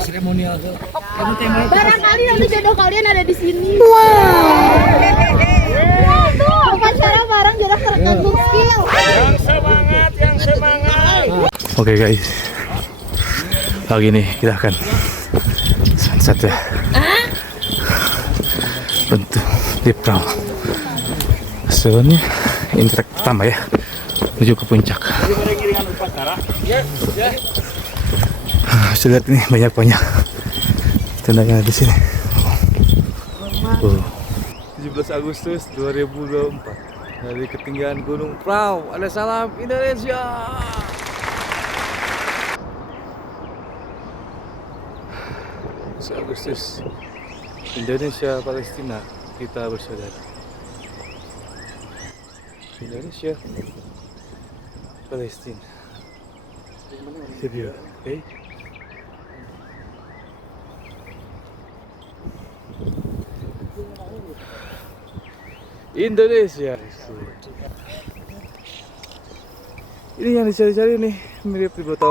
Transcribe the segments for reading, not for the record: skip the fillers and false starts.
seremonial tuh. Kamu tema Barangkali nanti jodoh kalian ada di sini. Wow. Tuh, upacara bareng jodoh tergantung skill. Yang semangat. Oke guys, pagi ini kita akan sunset ya. Bentuk di perahu. Sebenarnya intrak pertama ya, menuju ke puncak. Bisa lihat ini banyak tendanya di sini. 17 Agustus 2024 dari ketinggian Gunung Prau. Ada salam Indonesia. Agustus Indonesia Palestina kita bersaudara. Indonesia Palestina. Video, oke. Indonesia. Ini yang dicari-cari nih, mirip di botol.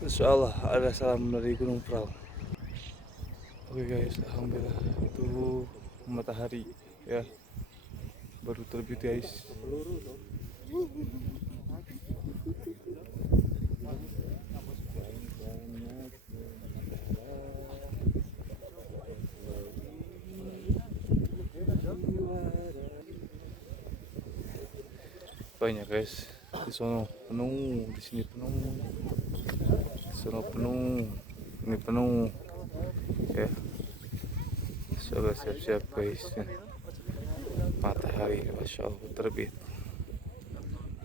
Insya Allah ada salam dari Gunung Prau. Oke guys, alhamdulillah itu matahari ya baru terbit guys. Banyak guys, di sono penuh, di sini penuh. Sono penuh, ini penuh ya. Coba siap-siap guys, matahari Masya Allah terbit.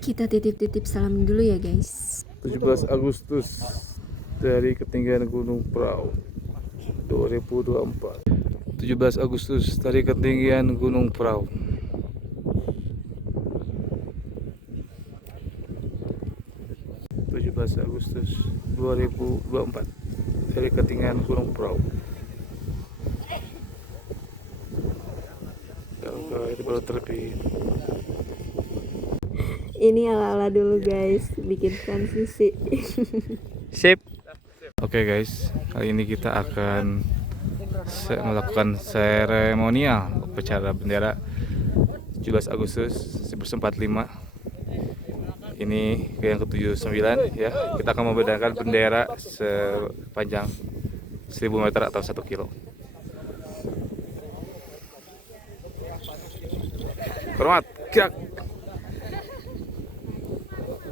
Kita titip-titip salam dulu ya guys. 17 Agustus dari ketinggian Gunung Prau 2024. 17 Agustus dari ketinggian Gunung Prau. Agustus 2024 dari ketinggian Gunung Prau. Itu baru terbit. Ini ala-ala dulu guys, bikin transisi. Sip. Oke guys, kali ini kita akan melakukan seremonial upacara bendera 17 Agustus 1945. Ini yang ke-79 ya. Kita akan membedakan bendera sepanjang 1000 meter atau 1 kilo. Hormat, gerak.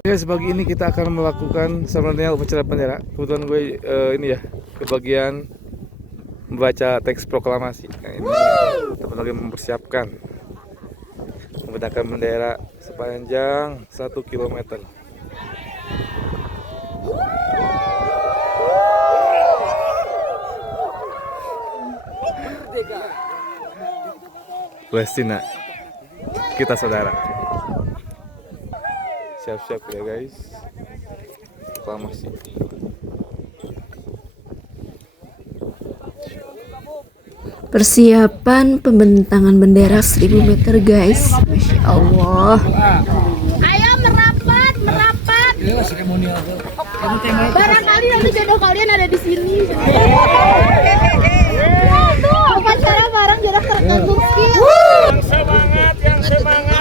Guys, pagi ini kita akan melakukan seremonial upacara bendera. Kebetulan gue ini ya, kebagian membaca teks proklamasi. Nah, ini teman lagi mempersiapkan membedakan bendera sepanjang 1 km. Palestina, kita saudara. Siap-siap ya guys, proklamasi. Persiapan pembentangan bendera 1000 meter guys. Masya Allah. Ayo merapat. Ini seremonial tuh. Kamu tema Barangkali nanti jodoh kalian ada di sini. Tuh, upacara bareng jodoh tergantung skill. Yang semangat.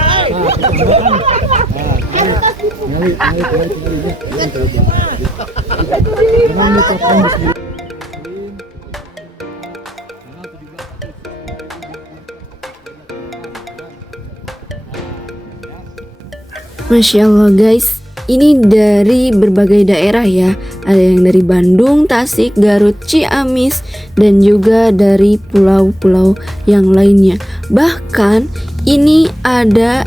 Masya Allah guys, ini dari berbagai daerah ya. Ada yang dari Bandung, Tasik, Garut, Ciamis, dan juga dari pulau-pulau yang lainnya. Bahkan ini ada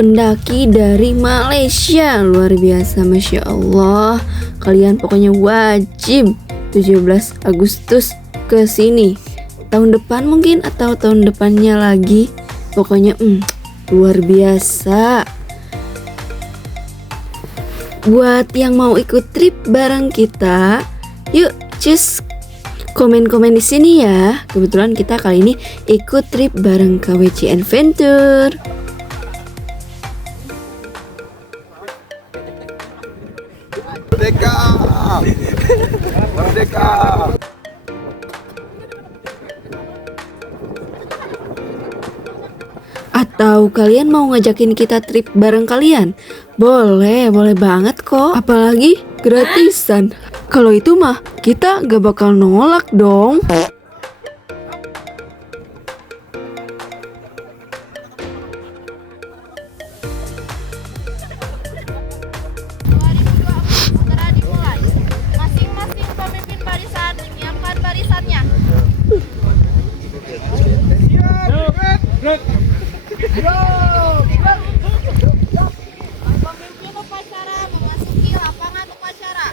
pendaki dari Malaysia. Luar biasa, Masya Allah. Kalian pokoknya wajib 17 Agustus ke sini. Tahun depan mungkin atau tahun depannya lagi. Pokoknya luar biasa. Buat yang mau ikut trip bareng kita, yuk cus komen-komen di sini ya. Kebetulan kita kali ini ikut trip bareng KWC Adventure. Merdeka! Merdeka! Atau kalian mau ngajakin kita trip bareng kalian? Boleh, boleh banget kok. Apalagi gratisan. Kalau itu mah kita gak bakal nolak dong. Segera dimulai. Masing-masing pemimpin barisan menyiapkan barisannya. Pemimpin upacara memasuki lapangan upacara.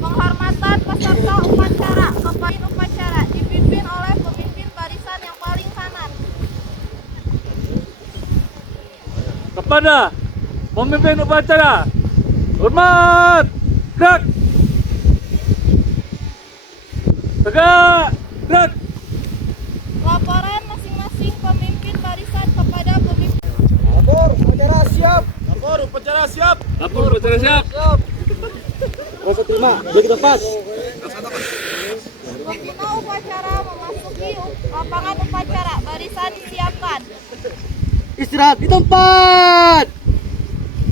Penghormatan peserta upacara. Pemimpin upacara dipimpin oleh pemimpin barisan yang paling kanan. Kepada pemimpin upacara, hormat, gerak, tegak, gerak. Laporan masing-masing pemimpin barisan kepada pemimpin. Lapor, upacara siap. Lapor upacara siap. Rasa terima, bagi tempat. Pembina upacara memasuki lapangan upacara. Barisan disiapkan. Istirahat di tempat.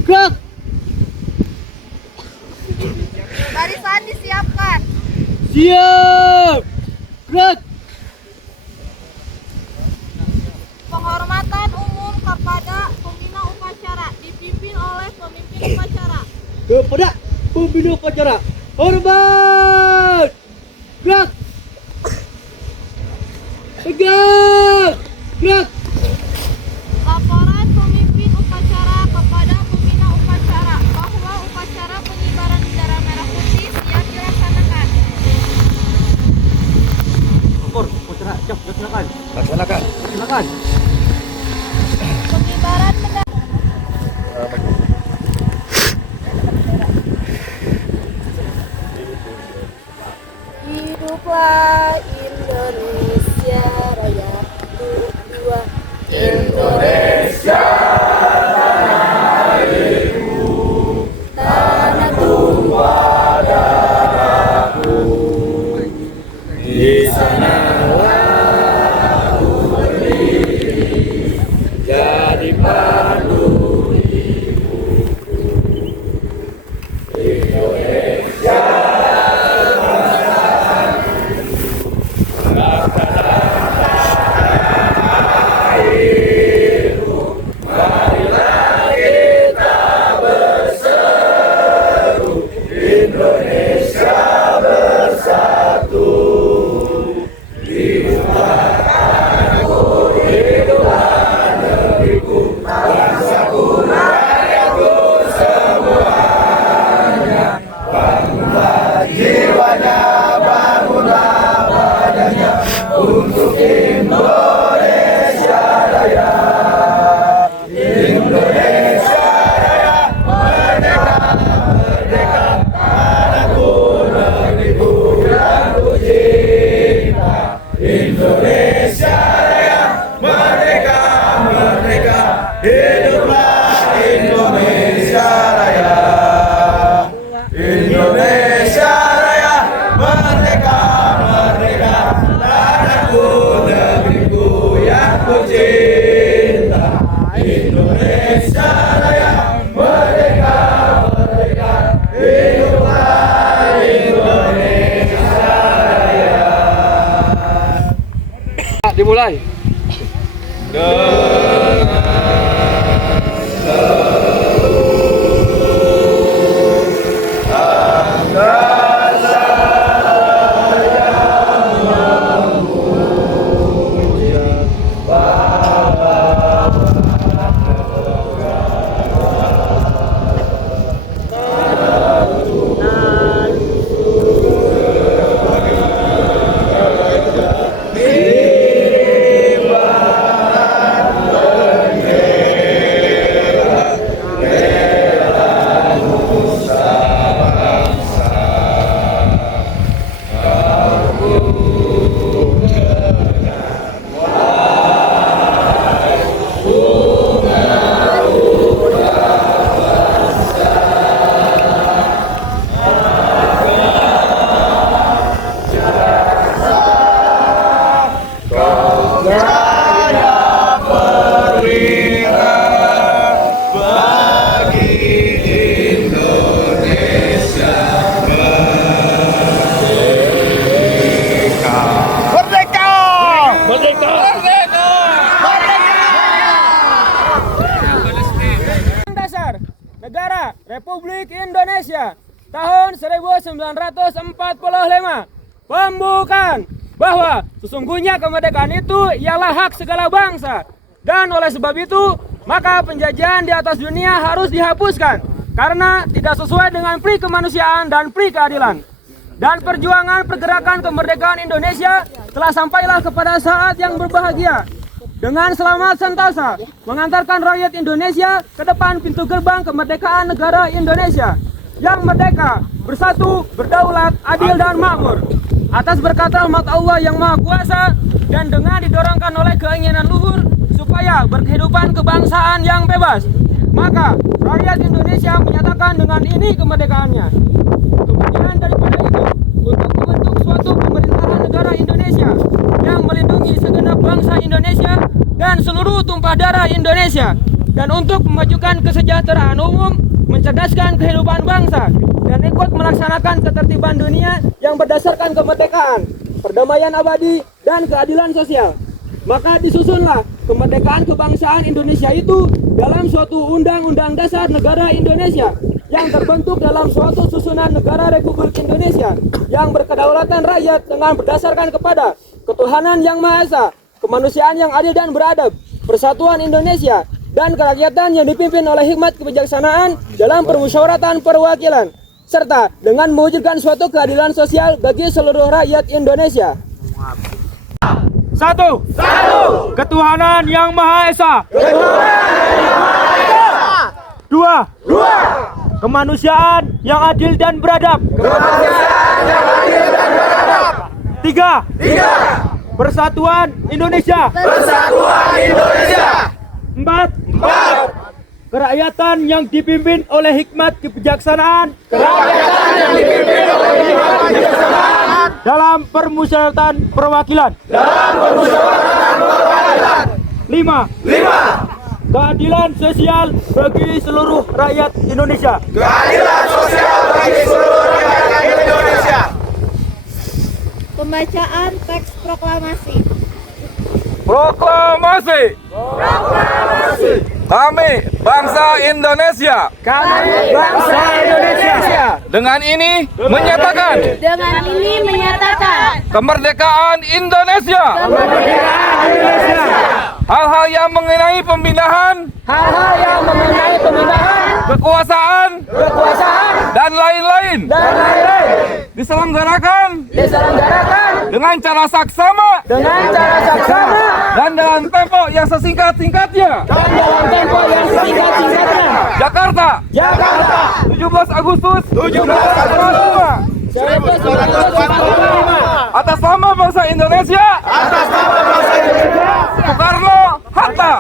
Gerak. Barisan disiapkan. Siap. Gerak. Penghormatan umum kepada pembina upacara dipimpin oleh pemimpin upacara. Kepada pembina upacara, hormat. Gerak. Tegak. Gerak. Laporan pemimpin upacara kepada pembina upacara bahwa upacara pengibaran bendera merah putih siap dilaksanakan. Lapor, upacara siap, silakan. Laksanakan. Silakan. Pengibaran bendera. Hiduplah Indonesia Raya. Dua. Indonesia tanahku, tanah tumpah darahku. Di sanalah aku berdiri, jadi pandu hidupku. Indonesia dimulai. Merdeka Republik Indonesia tahun 1945 pembukaan bahwa sesungguhnya kemerdekaan itu ialah hak segala bangsa, dan oleh sebab itu maka penjajahan di atas dunia harus dihapuskan karena tidak sesuai dengan pri kemanusiaan dan pri keadilan. Dan perjuangan pergerakan kemerdekaan Indonesia telah sampailah kepada saat yang berbahagia dengan selamat sentosa mengantarkan rakyat Indonesia ke depan pintu gerbang kemerdekaan negara Indonesia yang merdeka, bersatu, berdaulat, adil dan makmur atas berkat rahmat Allah yang Maha Kuasa, dan dengan didorongkan oleh keinginan luhur supaya berkehidupan kebangsaan yang bebas, maka rakyat Indonesia menyatakan dengan ini kemerdekaannya. Kemudian daripada itu, untuk membentuk suatu pemerintahan negara Indonesia yang melindungi segenap bangsa Indonesia dan seluruh tumpah darah Indonesia, dan untuk memajukan kesejahteraan umum, mencerdaskan kehidupan bangsa, dan ikut melaksanakan ketertiban dunia yang berdasarkan kemerdekaan, perdamaian abadi, dan keadilan sosial. Maka disusunlah kemerdekaan kebangsaan Indonesia itu dalam suatu Undang-Undang Dasar Negara Indonesia yang terbentuk dalam suatu susunan negara Republik Indonesia yang berkedaulatan rakyat dengan berdasarkan kepada ketuhanan yang Maha Esa, kemanusiaan yang adil dan beradab, persatuan Indonesia, dan kerakyatan yang dipimpin oleh hikmat kebijaksanaan dalam permusyawaratan perwakilan, serta dengan mewujudkan suatu keadilan sosial bagi seluruh rakyat Indonesia. Satu. Ketuhanan yang Maha Esa. Dua. Kemanusiaan yang adil dan beradab. Tiga. Persatuan Indonesia. Empat. Kerakyatan yang dipimpin oleh hikmat kebijaksanaan. Dalam permusyawaratan perwakilan. Lima. Keadilan sosial bagi seluruh rakyat Indonesia. Pembacaan teks proklamasi. Proklamasi. Kami bangsa Indonesia. Dengan ini menyatakan kemerdekaan Indonesia. Hal-hal yang mengenai pembinaan, kekuasaan, dan lain-lain diselenggarakan dengan cara saksama dan dalam tempo yang sesingkat-singkatnya. Jakarta 17 Agustus 1945. Atas nama bangsa Indonesia. Soekarno Hatta.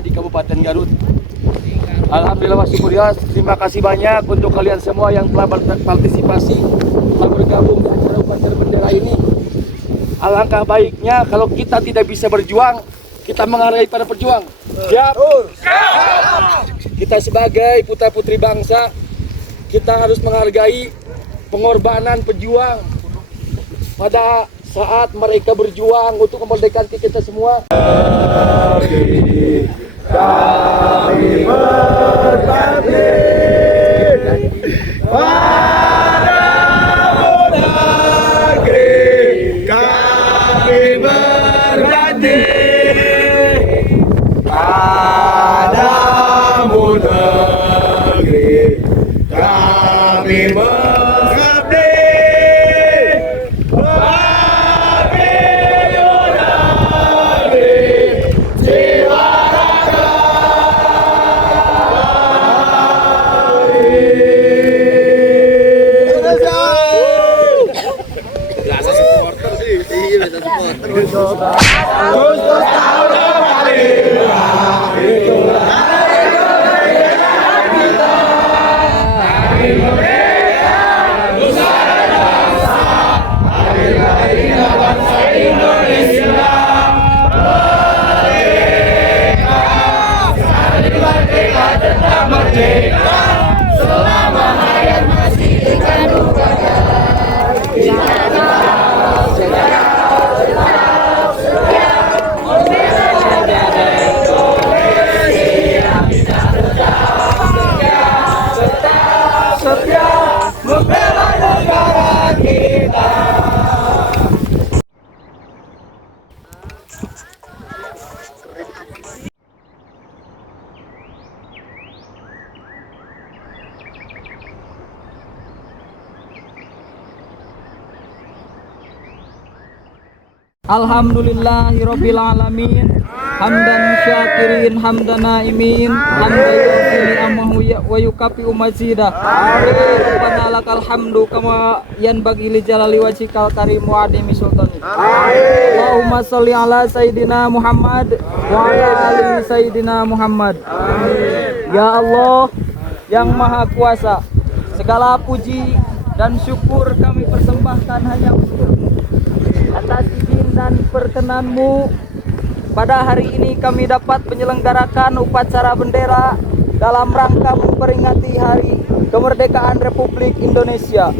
Di Kabupaten Garut. Alhamdulillah wa syukurillah, terima kasih banyak untuk kalian semua yang telah berpartisipasi, telah bergabung pada upacara bendera ini. Alangkah baiknya kalau kita tidak bisa berjuang, kita menghargai para pejuang. Siap? Kita sebagai putra-putri bangsa, kita harus menghargai pengorbanan pejuang pada saat mereka berjuang untuk kemerdekaan kita semua. Kami berbakti padamu negeri, kami berbakti padamu negeri, kami berbakti padamu negeri, jiwa raga Alhamdulillahirabbil alamin. Hamdan syakirin, hamdan naimin, hamdan yufi ni'amahu wa yukafi mazidah. Rabbana lakal hamdu kama yanbaghi li jalali wajhikal karim wa adimi sultanik. Allahumma sholli ala sayyidina Muhammad wa ala ali sayyidina Muhammad. Ya Allah yang Maha Kuasa, segala puji dan syukur kami persembahkan hanya untuk-Mu. Atas izin dan perkenanmu, pada hari ini kami dapat menyelenggarakan upacara bendera dalam rangka memperingati Hari Kemerdekaan Republik Indonesia.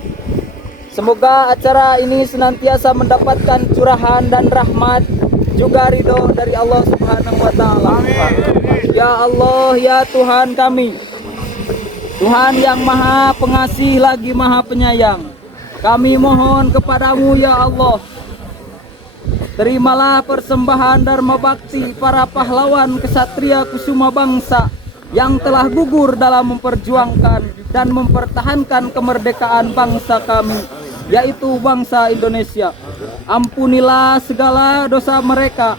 Semoga acara ini senantiasa mendapatkan curahan dan rahmat juga ridho dari Allah Subhanahu wa Ta'ala. Ya Allah, ya Tuhan kami, Tuhan yang Maha Pengasih lagi Maha Penyayang, kami mohon kepadamu ya Allah, terimalah persembahan dharma bakti para pahlawan kesatria kusuma bangsa yang telah gugur dalam memperjuangkan dan mempertahankan kemerdekaan bangsa kami, yaitu bangsa Indonesia. Ampunilah segala dosa mereka,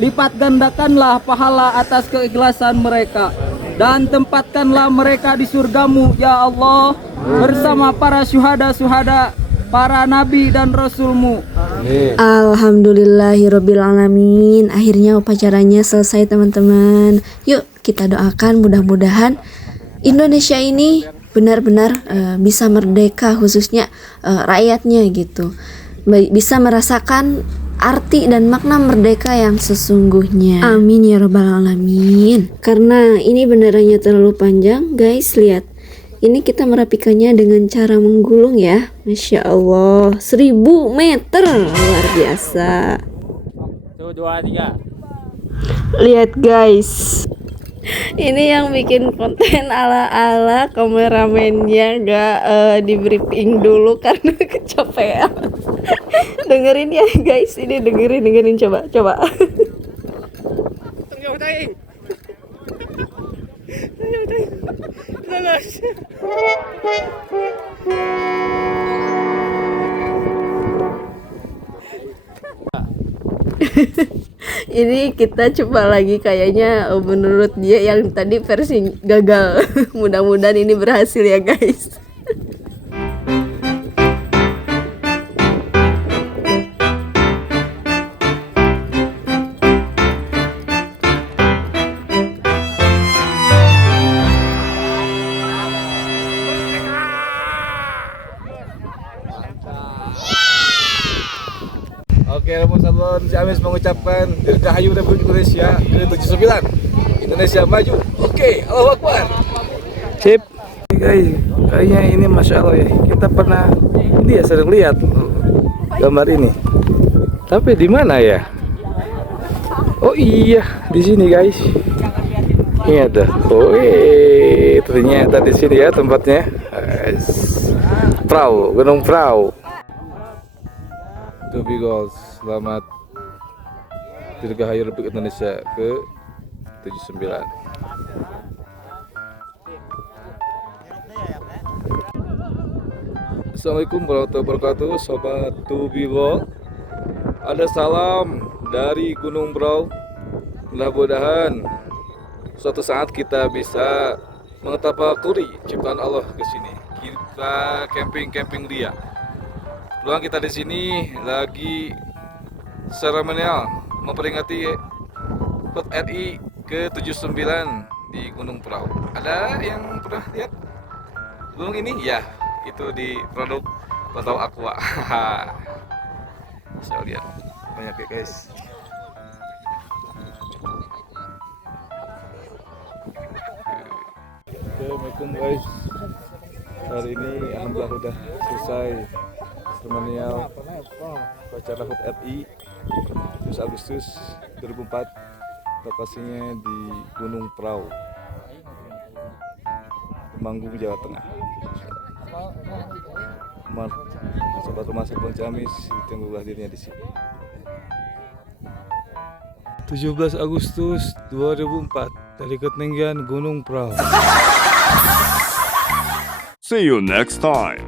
lipat gandakanlah pahala atas keikhlasan mereka, dan tempatkanlah mereka di surgamu ya Allah bersama para syuhada-syuhada, para nabi dan rasulmu. Alhamdulillahirabbil alamin. Akhirnya upacaranya selesai teman-teman. Yuk kita doakan mudah-mudahan Indonesia ini benar-benar bisa merdeka, khususnya rakyatnya gitu. Bisa merasakan arti dan makna merdeka yang sesungguhnya. Amin ya rabbal alamin. Karena ini benderanya terlalu panjang, guys, lihat. Ini kita merapikannya dengan cara menggulung ya. Masya Allah, 1000 meter, luar biasa. 1, 2, 3. Lihat guys, ini yang bikin konten ala-ala kameramennya gak di briefing dulu karena kecapean. Dengerin ya guys, ini dengerin coba. Ini kita coba lagi, kayaknya menurut dia yang tadi versi gagal. Mudah-mudahan ini berhasil ya guys. Oke, Romo Salon Ciamis mengucapkan Dirgahayu Republik Indonesia ke-79. Indonesia maju. Oke, Allahu Akbar. Sip. Guys, kayaknya ini Masya Allah ya. Kita pernah ini ya sering lihat gambar ini. Tapi di mana ya? Oh iya, di sini guys. Ini ada. Oh ternyata di sini ya tempatnya. Prau, Gunung Prau. To be goals, selamat Dirgahayu Republik Indonesia ke-79. Assalamualaikum warahmatullahi wabarakatuh, sobat To be goals. Ada salam dari Gunung Prau. Mudah-mudahan suatu saat kita bisa mengetahui ciptaan Allah ke sini. Kita camping dia. Peluang kita di sini lagi seremonial memperingati HUT RI ke-79 di Gunung Prau. Ada yang pernah lihat gunung ini? Ya, itu di produk Pantau Aqua. Saya lihat banyak ya guys. Assalamualaikum guys. Hari ini alhamdulillah udah selesai seremonial upacara HUT RI 7 Agustus 2004. Lokasinya di Gunung Prau, Temanggung, Jawa Tengah. Sobat Rumah Sabang Ciamis ditunggu hadirnya di sini. 17 Agustus 2004 dari ketinggian Gunung Prau. See you next time.